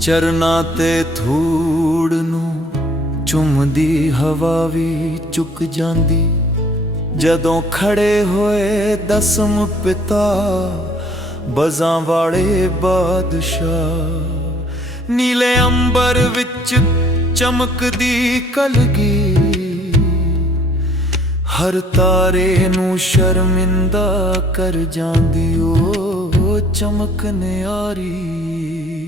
ਚਰਨਾ ਤੇ ਧੂੜ ਨੂੰ ਚੁੰਮਦੀ ਹਵਾ ਵੀ ਚੁੱਕ ਜਾਂਦੀ। ਜਦੋਂ ਖੜੇ ਹੋਏ ਦਸਮ ਪਿਤਾ, ਬਜ਼ਾਂ ਵਾਲੇ ਬਾਦਸ਼ਾਹ। ਨੀਲੇ ਅੰਬਰ ਵਿੱਚ ਚਮਕਦੀ ਕਲਗੀ। ਹਰ ਤਾਰੇ ਨੂੰ ਸ਼ਰਮਿੰਦਾ ਕਰ ਜਾਂਦੀ ਓ ਚਮਕ ਨਿਆਰੀ।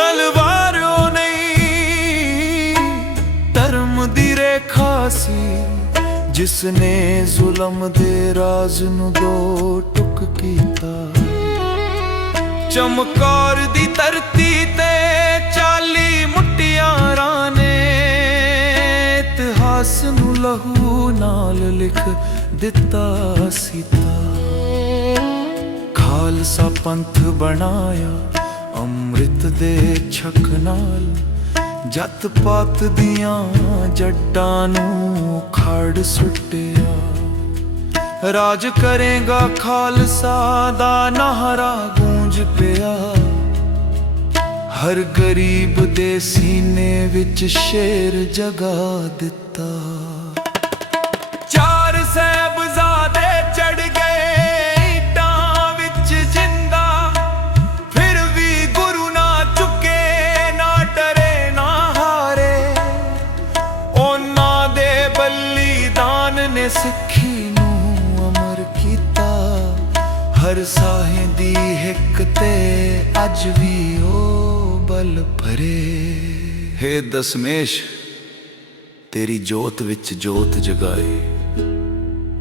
ਤਲਵਾਰੋ ਨਹੀਂ। ਧਰਮ ਦੀ ਰੇਖਾ ਸੀ ਜਿਸ ਨੇ ਜ਼ੁਲਮ ਦੇ ਰਾਜ਼ ਨੂੰ ਦੋ ਟੁਕ ਕੀਤਾ। ਚਮਕੌਰ ਦੀ ਧਰਤੀ ਤੇ ਚਾਲੀ ਮੁਟਿਆਰਾਂ ਨੇ ਇਤਿਹਾਸ ਨੂੰ ਲਹੂ ਨਾਲ ਲਿਖ ਦਿੱਤਾ ਸੀਤਾ। ਖਾਲਸਾ ਪੰਥ ਬਣਾਇਆ ਅੰਮ੍ਰਿਤ ਦੇ ਛਕ ਨਾਲ ਜਤ ਪਾਤ ਦੀਆਂ ਜੱਟਾਂ ਨੂੰ ਖੜ ਸੁੱਟਿਆ। ਰਾਜ ਕਰੇਗਾ ਖਾਲਸਾ ਦਾ ਨਾਰਾ ਗੂੰਜ ਪਿਆ। ਹਰ ਗਰੀਬ ਦੇ ਸੀਨੇ ਵਿੱਚ ਸ਼ੇਰ ਜਗਾ ਦਿੱਤਾ। ਨੇ ਸਿੱਖੀ ਨੂੰ ਅਮਰ ਕੀਤਾ, ਹਰ ਸਾਹੇ ਦੀ ਹਿੱਕ ਤੇ ਅੱਜ ਵੀ ਉਹ ਬਲ ਭਰੇ। ਹੇ ਦਸਮੇਸ਼, ਤੇਰੀ ਜੋਤ ਵਿੱਚ ਜੋਤ ਜਗਾਏ,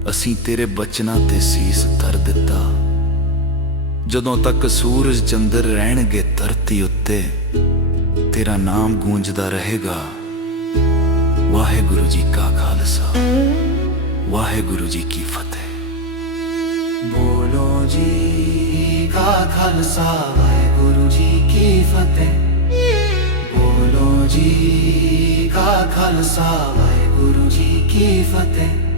ਅਸੀਂ ਤੇਰੇ ਬਚਨਾਂ ਤੇ ਸੀਸ ਧਰ ਦਿੱਤਾ। ਜਦੋਂ ਤੱਕ ਸੂਰਜ ਚੰਦਰ ਰਹਿਣਗੇ ਧਰਤੀ ਉੱਤੇ, ਤੇਰਾ ਨਾਮ ਗੂੰਜਦਾ ਰਹੇਗਾ। ਵਾਹਿਗੁਰੂ ਜੀ ਕਾ ਵਾਹਿਗੁਰੂ ਜੀ ਕੀ ਫਤਿਹ। ਬੋਲੋ ਜੀ ਕਾ ਖਾਲਸਾ, ਵਾਹਿਗੁਰੂ ਜੀ ਕੀ ਫਤਿਹ। ਬੋਲੋ ਜੀ ਕਾ ਖਾਲਸਾ, ਵਾਹਿਗੁਰੂ ਜੀ ਕੀ ਫਤਿਹ।